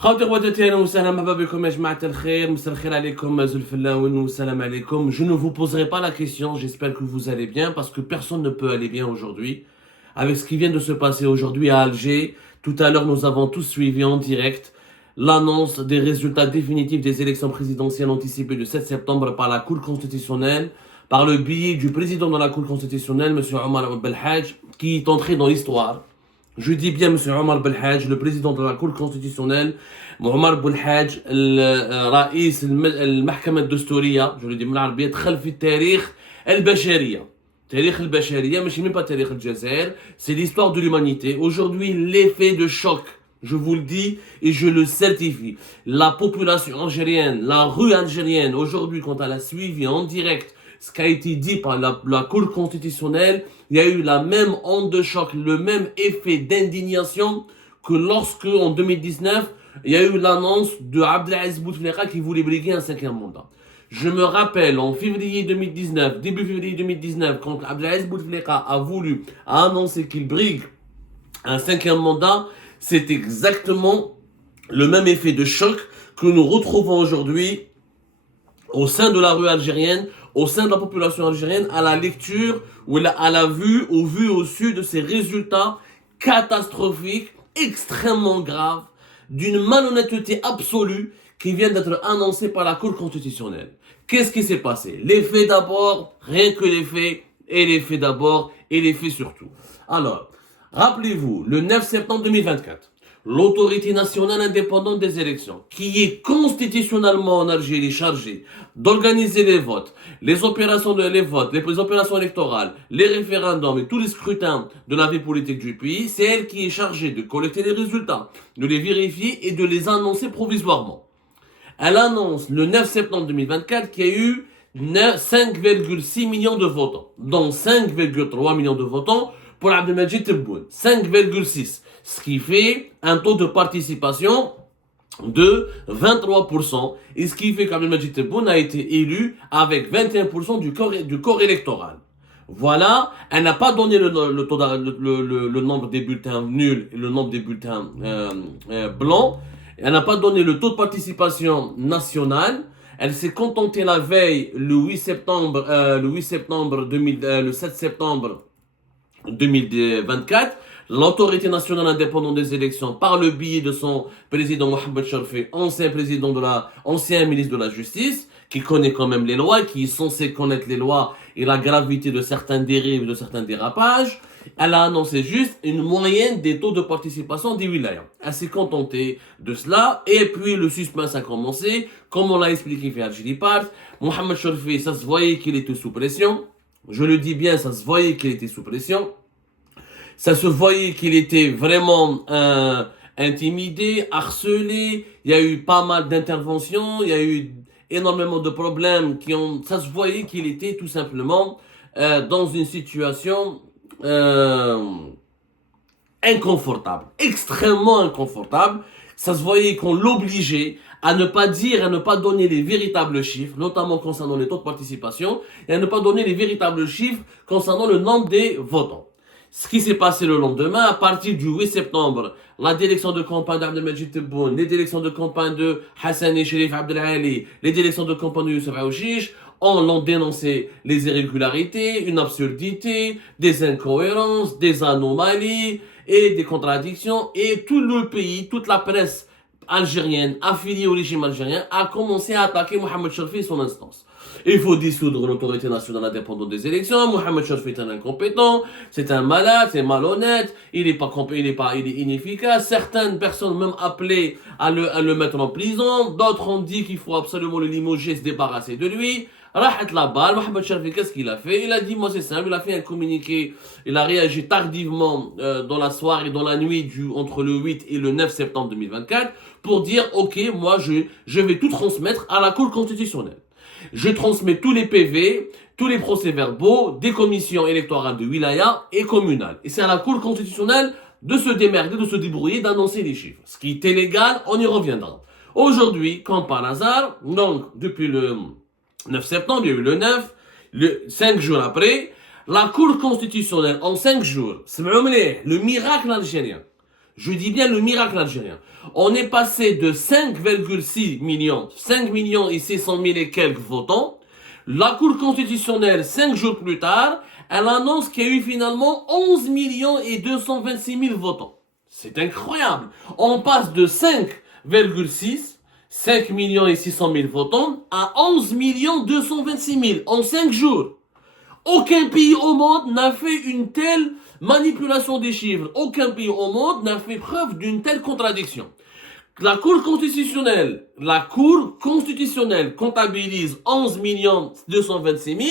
خواتي خواتاتي اهلا وسهلا مرحبا بكم يا جماعة الخير مساء الخير عليكم زول الفلاوين والسلام عليكم. Je ne vous poserai pas la question, j'espère que vous allez bien parce que personne ne peut aller bien aujourd'hui avec ce qui vient de se passer aujourd'hui à Alger. Tout à l'heure nous avons tous suivi en direct l'annonce des résultats définitifs des élections présidentielles anticipées le 7 septembre par la Cour constitutionnelle, par le biais du président de la Cour constitutionnelle, M. Omar Belhadj, qui est entré dans l'histoire. Je dis bien M. Omar Belhadj, le président de la Cour constitutionnelle, Omar Belhadj, رئيس المحكمة الدستورية, je le dis بالعربية, دخل في التاريخ البشرية. تاريخ البشرية, ماشي même pas تاريخ الجزائر, c'est l'histoire de l'humanité. Aujourd'hui, l'effet de choc, je vous le dis et je le certifie. La population algérienne, la rue algérienne, aujourd'hui, quand elle a suivi en direct ce qui a été dit par la Cour constitutionnelle, il y a eu la même onde de choc, le même effet d'indignation que lorsque, en 2019, il y a eu l'annonce de Abdelaziz Bouteflika qui voulait briguer un 5e mandat. Je me rappelle, en février 2019, début février 2019, quand Abdelaziz Bouteflika a voulu annoncer qu'il brigue un 5e mandat, c'est exactement le même effet de choc que nous retrouvons aujourd'hui au sein de la rue algérienne, au sein de la population algérienne, à la lecture ou à la vue, au vu au su de ces résultats catastrophiques, extrêmement graves, d'une malhonnêteté absolue qui vient d'être annoncée par la Cour constitutionnelle. Qu'est-ce qui s'est passé? Les faits d'abord, rien que les faits, et les faits d'abord, et les faits surtout. Alors, rappelez-vous, le 9 septembre 2024, l'autorité nationale indépendante des élections, qui est constitutionnellement en Algérie chargée d'organiser les votes, les opérations électorales, les référendums et tous les scrutins de la vie politique du pays, c'est elle qui est chargée de collecter les résultats, de les vérifier et de les annoncer provisoirement. Elle annonce le 9 septembre 2024 qu'il y a eu 5,6 millions de votants, dont 5,3 millions de votants pour Abdelmadjid Tebboune, 5,6, ce qui fait un taux de participation de 23%, et ce qui fait qu'Abdelmadjid Tebboune a été élu avec 21% du corps électoral. Voilà, elle n'a pas donné le nombre des bulletins nuls et le nombre des bulletins blancs, elle n'a pas donné le taux de participation national. Elle s'est contentée la veille, le 7 septembre 2024, l'autorité nationale indépendante des élections, par le biais de son président Mohamed Cherfi, ancien ministre de la Justice, qui connaît quand même les lois, qui est censé connaître les lois et la gravité de certaines dérives, de certains dérapages, elle a annoncé juste une moyenne des taux de participation des wilayas. Elle s'est contentée de cela, et puis le suspense a commencé, comme on l'a expliqué fait Algérie Part. Mohamed Cherfi, ça se voyait qu'il était sous pression. Je le dis bien, ça se voyait qu'il était sous pression. Ça se voyait qu'il était vraiment intimidé, harcelé. Il y a eu pas mal d'interventions, il y a eu énormément de problèmes ça se voyait qu'il était tout simplement dans une situation inconfortable, extrêmement inconfortable. Ça se voyait qu'on l'obligeait à ne pas dire, à ne pas donner les véritables chiffres, notamment concernant les taux de participation, et à ne pas donner les véritables chiffres concernant le nombre des votants. Ce qui s'est passé le lendemain, à partir du 8 septembre, la direction de campagne d'Abdelmadjid Tebboune, les directions de campagne de Hassani Cherif Abdelali, les directions de campagne de Youssef Aouchiche, ont dénoncé les irrégularités, une absurdité, des incohérences, des anomalies et des contradictions, et tout le pays, toute la presse algérienne affiliée au régime algérien a commencé à attaquer Mohamed Cherfi et son instance. Il faut dissoudre l'autorité nationale indépendante des élections. Mohamed Cherfi est un incompétent, c'est un malade, c'est malhonnête, il est inefficace. Certaines personnes ont même appelé à le mettre en prison. D'autres ont dit qu'il faut absolument le limoger, se débarrasser de lui. Rahat la balle, Mohamed Cherfi, qu'est-ce qu'il a fait? Il a dit, moi c'est simple, il a fait un communiqué, il a réagi tardivement dans la soirée, dans la nuit entre le 8 et le 9 septembre 2024 pour dire, ok, moi je vais tout transmettre à la Cour constitutionnelle. Je transmets tous les PV, tous les procès-verbaux des commissions électorales de wilaya et communales. Et c'est à la Cour constitutionnelle de se démerder, de se débrouiller, d'annoncer les chiffres. Ce qui était légal, on y reviendra. Aujourd'hui, comme par hasard, donc depuis le 9 septembre, il y a eu le 9, 5 jours après, la Cour constitutionnelle, en 5 jours, le miracle algérien, Je dis bien le miracle algérien. On est passé de 5,6 millions, 5 millions et 600 000 et quelques votants. La Cour constitutionnelle, 5 jours plus tard, elle annonce qu'il y a eu finalement 11 millions et 226 000 votants. C'est incroyable. On passe de 5,6, 5 millions et 600 000 votants à 11 millions 226 000 en 5 jours. Aucun pays au monde n'a fait une telle manipulation des chiffres. Aucun pays au monde n'a fait preuve d'une telle contradiction. La Cour constitutionnelle comptabilise 11 millions 226 000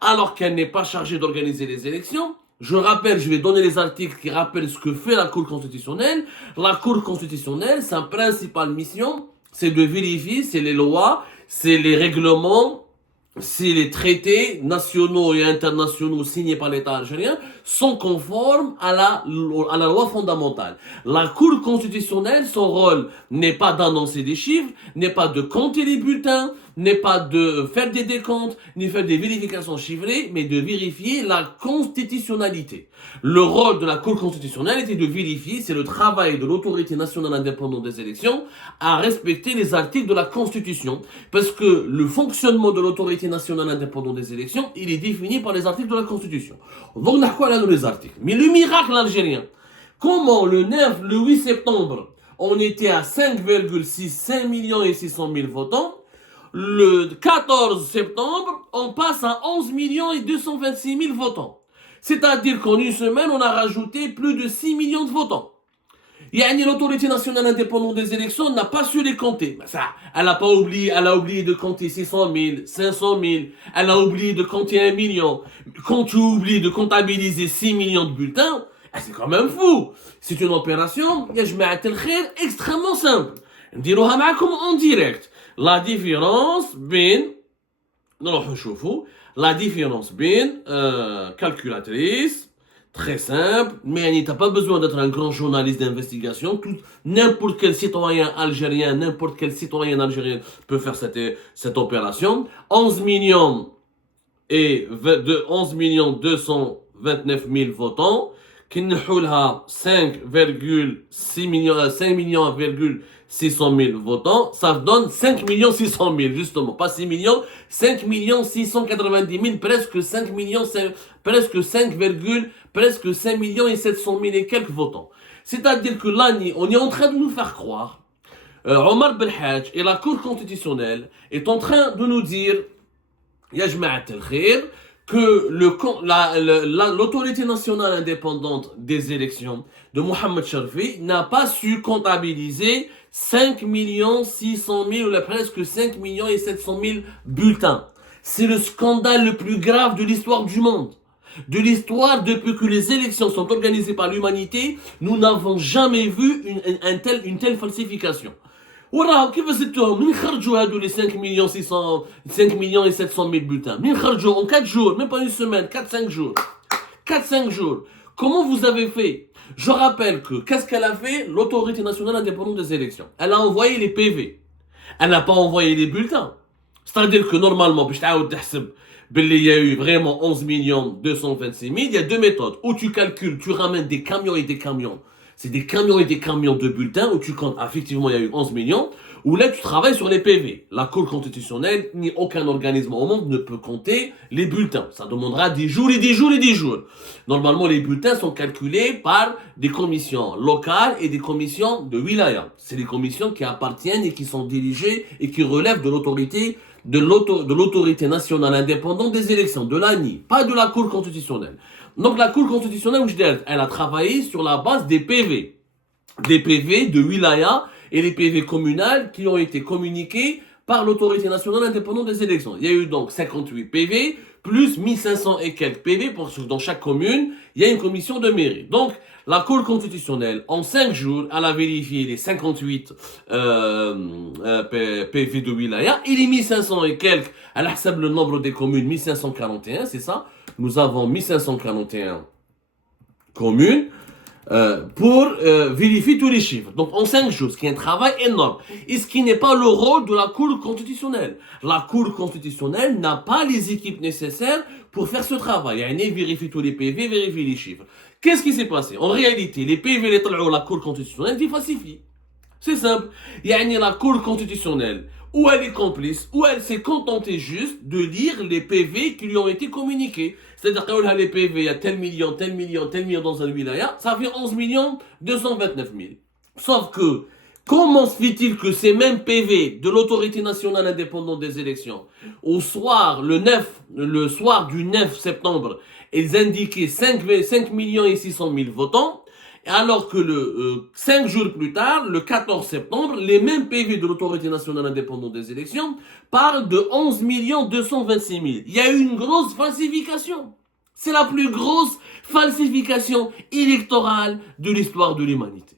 alors qu'elle n'est pas chargée d'organiser les élections. Je rappelle, je vais donner les articles qui rappellent ce que fait la Cour constitutionnelle. La Cour constitutionnelle, sa principale mission, c'est de vérifier si les lois, si les règlements, si les traités nationaux et internationaux signés par l'État algérien sont conformes à la loi fondamentale. La Cour constitutionnelle, son rôle n'est pas d'annoncer des chiffres, n'est pas de compter les bulletins, n'est pas de faire des décomptes, ni faire des vérifications chiffrées, mais de vérifier la constitutionnalité. Le rôle de la Cour constitutionnelle était de vérifier si le travail de l'autorité nationale indépendante des élections a respecté les articles de la Constitution, parce que le fonctionnement de l'autorité nationale indépendante des élections, il est défini par les articles de la Constitution. Donc, on a quoi là dans les articles? Mais le miracle algérien, comment le 8 septembre, on était à 5,6, 5 millions et 600 000 votants, le 14 septembre, on passe à 11 millions et 226 000 votants. C'est-à-dire qu'en une semaine, on a rajouté plus de 6 millions de votants. L'autorité nationale indépendante des élections n'a pas su les compter. Elle a oublié de compter 600 000, 500 000, elle a oublié de compter 1 million. Quand tu oublies de comptabiliser 6 millions de bulletins, c'est quand même fou. C'est une opération, extrêmement simple. نديروها معكم en direct. La différence بين calculatrice, très simple, mais t'as pas besoin d'être un grand journaliste d'investigation. N'importe quel citoyen algérien, n'importe quel citoyen algérien peut faire cette opération. 11 millions 229 000 votants, qui nous 5,6 millions, 5 millions 600 000 votants, ça donne 5 600 000, justement. Pas 6 millions, 5 690 000, presque 5 millions, presque 5 millions et 700 000 et quelques votants. C'est-à-dire que là, on est en train de nous faire croire, Omar Belhadj et la Cour constitutionnelle est en train de nous dire, Ya Jma'at al-Khir, que l'autorité nationale indépendante des élections de Mohamed Cherfi n'a pas su comptabiliser 5 600 000 ou presque 5 millions et 700 000 bulletins. C'est le scandale le plus grave de l'histoire du monde. De l'histoire, depuis que les élections sont organisées par l'humanité, nous n'avons jamais vu une telle falsification. وراهم كيف زدتوهم من خرجوا هادو les 5 millions et 700 000 bulletins من خرجوا en 4 jours, même pas une semaine, 4-5 jours. Comment vous avez fait? Je rappelle que qu'est-ce qu'elle a fait l'autorité nationale indépendante des élections? Elle a envoyé les PV, elle n'a pas envoyé les bulletins. C'est-à-dire que normalement باش تعاود تحسب باللي il y a eu vraiment 11 millions 226 000, il y a deux méthodes. Où tu calcules, tu ramènes des camions et des camions. C'est des camions et des camions de bulletins où tu comptes, effectivement, il y a eu 11 millions, où là, tu travailles sur les PV. La Cour constitutionnelle, ni aucun organisme au monde ne peut compter les bulletins. Ça demandera des jours et des jours et des jours. Normalement, les bulletins sont calculés par des commissions locales et des commissions de wilaya. C'est les commissions qui appartiennent et qui sont dirigées et qui relèvent de l'autorité nationale indépendante des élections, de l'ANI, pas de la Cour constitutionnelle. Donc la Cour constitutionnelle, elle a travaillé sur la base des PV. Des PV de wilaya et les PV communales qui ont été communiqués par l'autorité nationale indépendante des élections. Il y a eu donc 58 PV, plus 1500 et quelques PV, parce que dans chaque commune, il y a une commission de mairie. Donc, la Cour constitutionnelle, en 5 jours, elle a vérifié les 58 PV de wilaya et les 1500 et quelques, elle a le nombre des communes, 1541, c'est ça? Nous avons 1541 communes pour vérifier tous les chiffres. Donc en 5 jours, ce qui est un travail énorme. Et ce qui n'est pas le rôle de la Cour constitutionnelle. La Cour constitutionnelle n'a pas les équipes nécessaires pour faire ce travail. Elle vérifie tous les PV, vérifie les chiffres. Qu'est-ce qui s'est passé? En réalité, les PV, la Cour constitutionnelle, dit falsifié. C'est simple. Yani la Cour constitutionnelle, ou elle est complice, ou elle s'est contentée juste de lire les PV qui lui ont été communiqués. C'est-à-dire que les PV, il y a tel million, tel million, tel million dans un wilaya, ça fait 11 229 000. Sauf que, comment se fait-il que ces mêmes PV de l'autorité nationale indépendante des élections, au soir, le soir du 9 septembre, ils indiquaient 5 600 000 votants, alors que 5 jours plus tard, le 14 septembre, les mêmes PV de l'autorité nationale indépendante des élections parlent de 11 226 000. Il y a eu une grosse falsification. C'est la plus grosse falsification électorale de l'histoire de l'humanité.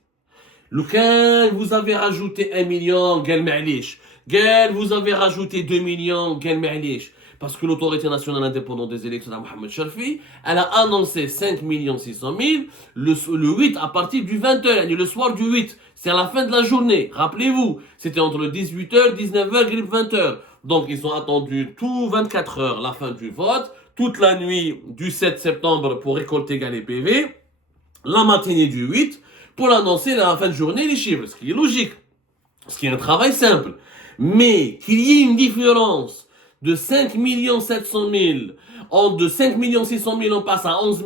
Lequel vous avez rajouté 1 million, quel معليش. Quel vous avez rajouté 2 millions, quel معليش. Parce que l'autorité nationale indépendante des élections, Mohamed Sharfi, elle a annoncé 5 600 000 le 8 à partir du 20h, le soir du 8. C'est à la fin de la journée. Rappelez-vous, c'était entre le 18h, 19h et 20h. Donc ils ont attendu tout 24 heures la fin du vote, toute la nuit du 7 septembre pour récolter les PV, la matinée du 8 pour l'annoncer à la fin de journée les chiffres, ce qui est logique, ce qui est un travail simple. Mais qu'il y ait une différence de 5 700 000, de 5 600 000 on passe à 11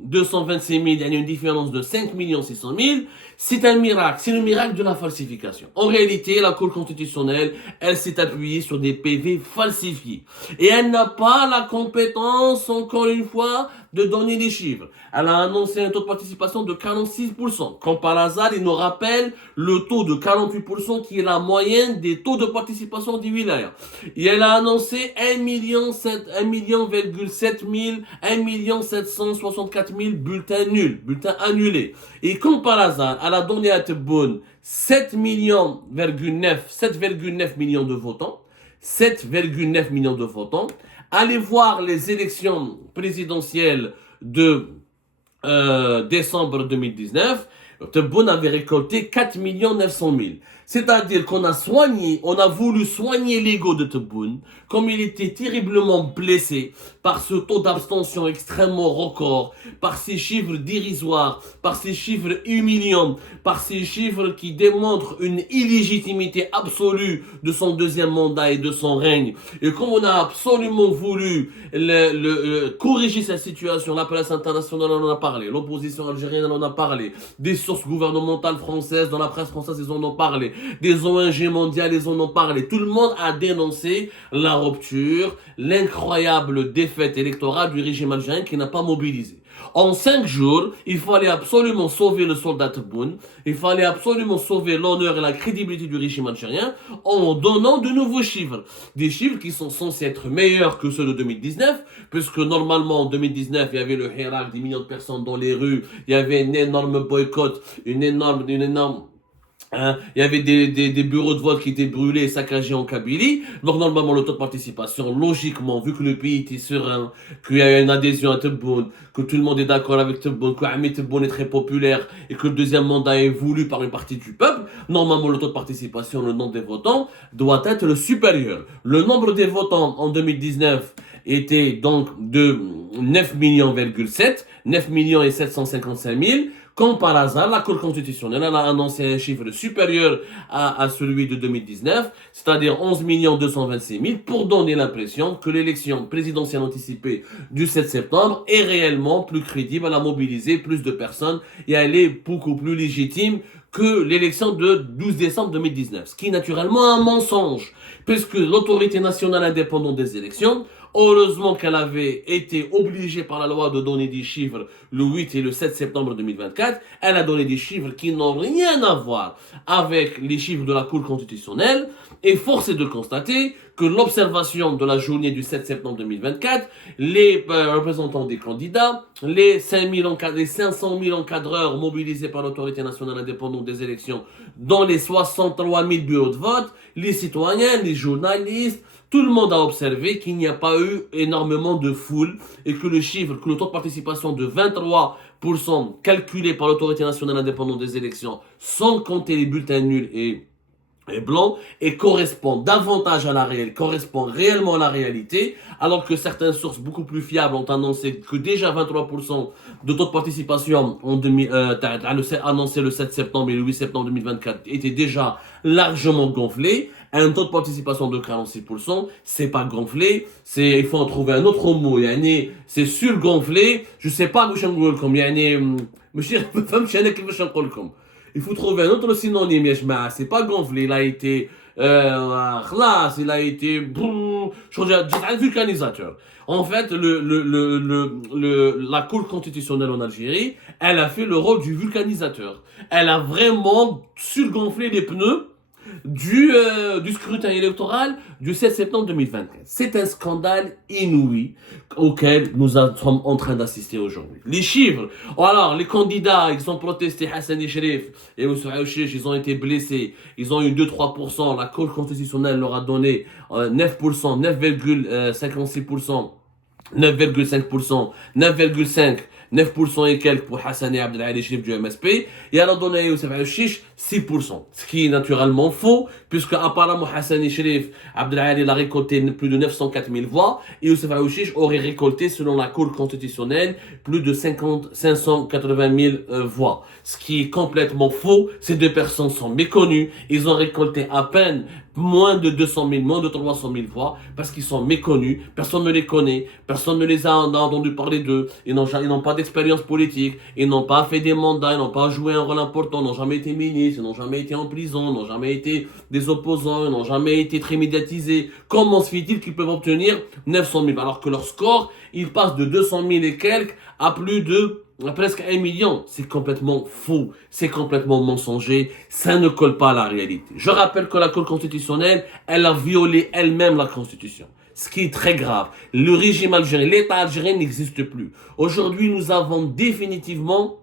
226 000, il y a une différence de 5 600 000, c'est un miracle, c'est le miracle de la falsification. En réalité, la Cour constitutionnelle, elle s'est appuyée sur des PV falsifiés. Et elle n'a pas la compétence, encore une fois, de donner des chiffres. Elle a annoncé un taux de participation de 46%. Comme par hasard, il nous rappelle le taux de 48% qui est la moyenne des taux de participation du wilaya. Et elle a annoncé 1,7 million 764 000 bulletins nuls, bulletins annulés. Et comme par hasard, elle a donné à Tebboune 7,9 millions de votants. 7,9 millions de votants. Allez voir les élections présidentielles de décembre 2019. Tebboune avait récolté 4 900 000. C'est-à-dire qu'on a voulu soigner l'ego de Tebboune, comme il était terriblement blessé par ce taux d'abstention extrêmement record, par ces chiffres dérisoires, par ces chiffres humiliants, par ces chiffres qui démontrent une illégitimité absolue de son deuxième mandat et de son règne. Et comme on a absolument voulu corriger cette situation, la presse internationale en a parlé, l'opposition algérienne en a parlé, des sources gouvernementales françaises dans la presse française ils en ont parlé, des ONG mondiales ils en ont parlé, tout le monde a dénoncé la rupture, l'incroyable défaite électorale du régime algérien qui n'a pas mobilisé. En 5 jours, il fallait absolument sauver le soldat Tebboune, il fallait absolument sauver l'honneur et la crédibilité du régime algérien en donnant de nouveaux chiffres. Des chiffres qui sont censés être meilleurs que ceux de 2019, puisque normalement en 2019, il y avait le hirak, des millions de personnes dans les rues, il y avait un énorme boycott, une énorme il y avait des bureaux de vote qui étaient brûlés et saccagés en Kabylie. Donc normalement le taux de participation, logiquement, vu que le pays était serein, qu'il y a une adhésion à Tebboune, que tout le monde est d'accord avec Tebboune, que Ahmed Tebboune est très populaire et que le deuxième mandat est voulu par une partie du peuple, normalement le taux de participation, le nombre des votants, doit être le supérieur. Le nombre des votants en 2019 était donc de 9 millions, 9 millions et 755 000. Comme par hasard, la Cour constitutionnelle a annoncé un chiffre supérieur à celui de 2019, c'est-à-dire 11 226 000, pour donner l'impression que l'élection présidentielle anticipée du 7 septembre est réellement plus crédible, elle a mobilisé plus de personnes et elle est beaucoup plus légitime que l'élection de 12 décembre 2019, ce qui est naturellement un mensonge, puisque l'autorité nationale indépendante des élections, heureusement qu'elle avait été obligée par la loi de donner des chiffres le 8 et le 7 septembre 2024. Elle a donné des chiffres qui n'ont rien à voir avec les chiffres de la Cour constitutionnelle. Et force est de constater que l'observation de la journée du 7 septembre 2024, les représentants des candidats, les 500 000 encadreurs mobilisés par l'autorité nationale indépendante des élections dans les 63 000 bureaux de vote, les citoyens, les journalistes, tout le monde a observé qu'il n'y a pas eu énormément de foule et que le taux de participation de 23% calculé par l'autorité nationale indépendante des élections, sans compter les bulletins nuls et est blanc et correspond davantage à la réalité, correspond réellement à la réalité, alors que certaines sources beaucoup plus fiables ont annoncé que déjà 23% de taux de participation annoncé le 7 septembre et le 8 septembre 2024 était déjà largement gonflé. Un taux de participation de 46%, c'est pas gonflé, il faut en trouver un autre mot, c'est surgonflé, je sais pas où je نقول لكم مش ما فهمتش انا كيفاش نقول لكم. Il faut trouver un autre synonyme, Yashma. C'est pas gonflé, il a été il a été un vulcanisateur. En fait, la Cour constitutionnelle en Algérie, elle a fait le rôle du vulcanisateur. Elle a vraiment surgonflé les pneus du scrutin électoral du 7 septembre 2024. C'est un scandale inouï auquel nous sommes en train d'assister aujourd'hui. Les chiffres, alors les candidats, ils ont protesté, Hassan Cherif et Moussa Aouchiche, ils ont été blessés, ils ont eu 2-3%, la Cour constitutionnelle leur a donné 9%, 9,56%, 9,5%, 9,5%, 9% et quelques pour Hassan et Abdelali Cherif du MSP, et elle a donné à Youssef Aouchiche 6%. Ce qui est naturellement faux, puisque apparemment Hassan Cherif, Abdelali a récolté plus de 904 000 voix, et Youssef Aouchiche aurait récolté, selon la Cour constitutionnelle, plus de 580 000 voix. Ce qui est complètement faux, ces deux personnes sont méconnues, ils ont récolté à peine moins de 200 000, moins de 300 000 voix, parce qu'ils sont méconnus, personne ne les connaît, personne ne les a entendu parler d'eux, ils n'ont pas d'expérience politique, ils n'ont pas fait des mandats, ils n'ont pas joué un rôle important, ils n'ont jamais été ministres, ils n'ont jamais été en prison, ils n'ont jamais été des opposants, ils n'ont jamais été très médiatisés. Comment se fait-il qu'ils peuvent obtenir 900 000, alors que leur score, il passe de 200 000 et quelques à plus de presque 1 million? C'est complètement faux, c'est complètement mensonger, ça ne colle pas à la réalité. Je rappelle que la Cour constitutionnelle, elle a violé elle-même la Constitution. Ce qui est très grave. Le régime algérien, l'État algérien n'existe plus. Aujourd'hui, nous avons définitivement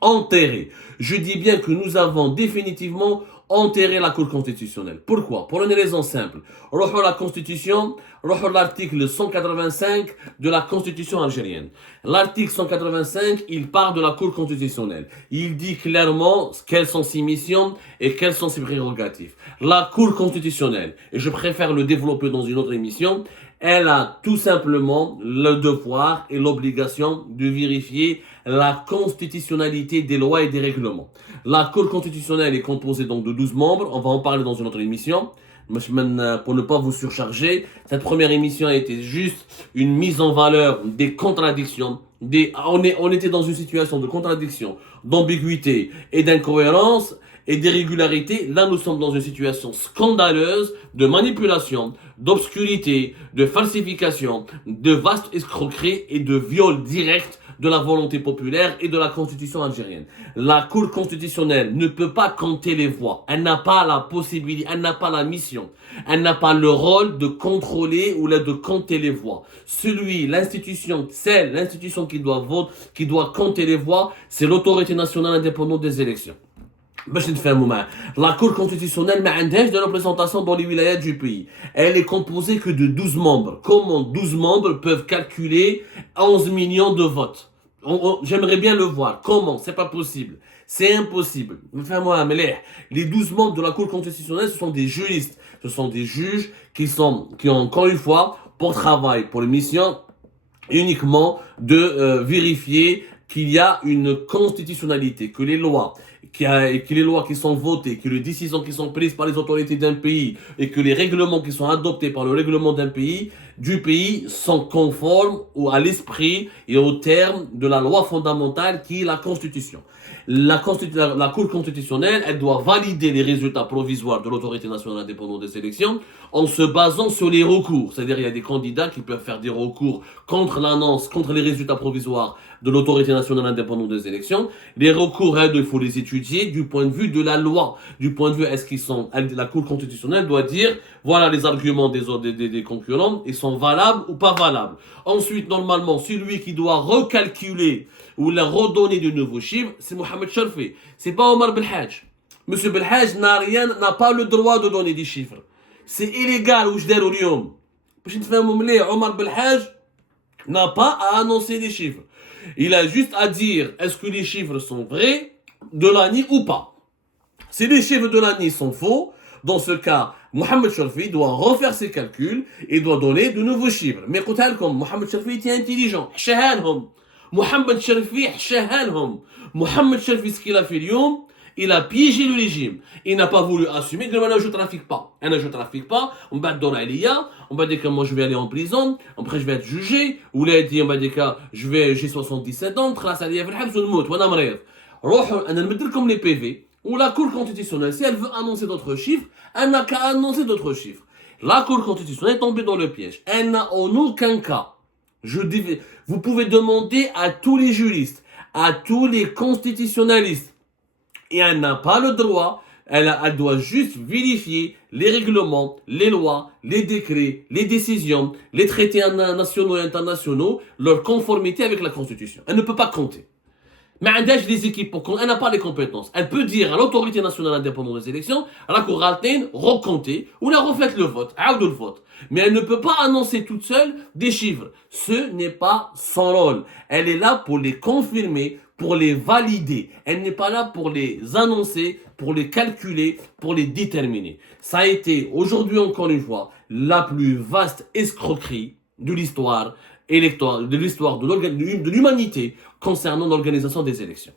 enterré. Je dis bien que nous avons définitivement enterré la Cour constitutionnelle. Pourquoi? Pour une raison simple. La Constitution, l'article 185 de la Constitution algérienne. L'article 185, il part de la Cour constitutionnelle. Il dit clairement quelles sont ses missions et quelles sont ses prérogatives. La Cour constitutionnelle, et je préfère le développer dans une autre émission, elle a tout simplement le devoir et l'obligation de vérifier la constitutionnalité des lois et des règlements. La Cour constitutionnelle est composée donc de 12 membres, on va en parler dans une autre émission. Pour ne pas vous surcharger, cette première émission a été juste une mise en valeur des contradictions. On était dans une situation de contradiction, d'ambiguïté et d'incohérence et d'irrégularité. Là, nous sommes dans une situation scandaleuse de manipulation, d'obscurité, de falsification, de vaste escroquerie et de viol direct de la volonté populaire et de la constitution algérienne. La Cour constitutionnelle ne peut pas compter les voix. Elle n'a pas la possibilité, elle n'a pas la mission. Elle n'a pas le rôle de contrôler ou de compter les voix. L'institution qui doit voter, qui doit compter les voix, c'est l'autorité nationale indépendante des élections. La Cour constitutionnelle n'a de représentation dans les wilayas du pays. Elle est composée que de 12 membres. Comment 12 membres peuvent calculer 11 millions de votes? J'aimerais bien le voir. Comment? C'est pas possible. C'est impossible. Les 12 membres de la Cour constitutionnelle, ce sont des juristes. Ce sont des juges qui ont, encore une fois, pour travail, pour mission, uniquement de vérifier qu'il y a une constitutionnalité, que les lois qui sont votées, que les décisions qui sont prises par les autorités d'un pays et que les règlements qui sont adoptés par le règlement du pays sont conformes à l'esprit et aux termes de la loi fondamentale qui est la Constitution. La Cour constitutionnelle, elle doit valider les résultats provisoires de l'autorité nationale indépendante des élections en se basant sur les recours. C'est-à-dire, il y a des candidats qui peuvent faire des recours contre l'annonce, contre les résultats provisoires de l'autorité nationale indépendante des élections. Les recours, il faut les étudier du point de vue de la loi. Du point de vue, la Cour constitutionnelle doit dire, voilà les arguments des concurrents, ils sont valables ou pas valables. Ensuite, normalement, celui qui doit recalculer ou la redonner de nouveaux chiffres, c'est Mohamed Cherfi. C'est pas Omar Belhadj. Monsieur Belhadj n'a pas le droit de donner des chiffres. C'est illégal ou je dis au Lyon. Omar Belhadj n'a pas à annoncer des chiffres. Il a juste à dire est-ce que les chiffres sont vrais de l'année ou pas. Si les chiffres de l'année sont faux, Dans ce cas, Mohamed Cherfi doit refaire ses calculs et doit donner de nouveaux chiffres. Mais comme Mohamed Cherfi était intelligent. Mohamed Cherfi, Mohamed Cherfi, ce qu'il a fait l'yom, il a piégé le régime. Il n'a pas voulu assumer que je ne trafique pas. Je ne trafique pas. On va dans l'Aliyah. On va dire que moi je vais aller en prison. Après je vais être jugé. Ou là, on va dire que j'ai 77 ans. خلاص عليا في الحبس ونموت وانا مريض. روحوا انا نمد لكم les PV. Ou la Cour constitutionnelle, si elle veut annoncer d'autres chiffres, elle n'a qu'à annoncer d'autres chiffres. La Cour constitutionnelle est tombée dans le piège. Elle n'a en aucun cas. Vous pouvez demander à tous les juristes, à tous les constitutionnalistes, et elle n'a pas le droit, elle doit juste vérifier les règlements, les lois, les décrets, les décisions, les traités nationaux et internationaux, leur conformité avec la Constitution. Elle ne peut pas compter. Mais les équipes, elle n'a pas les compétences. Elle peut dire à l'autorité nationale indépendante des élections, à la Cour recompter, ou la refaites le vote, le vote. Mais elle ne peut pas annoncer toute seule des chiffres. Ce n'est pas son rôle. Elle est là pour les confirmer, pour les valider. Elle n'est pas là pour les annoncer, pour les calculer, pour les déterminer. Ça a été, aujourd'hui encore une fois, la plus vaste escroquerie de l'histoire électorale, de l'histoire de l'humanité concernant l'organisation des élections.